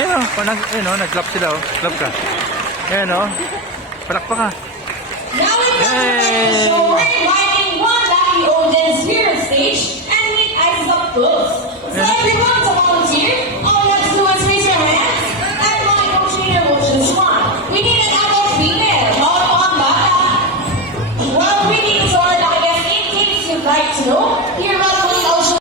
Ayan o, nag-clap sila o. Clap ka. Ayan o. Palakpa ka. Now we come to the show. We're inviting one lucky audience here on stage and make eyes up close. So everyone, come on.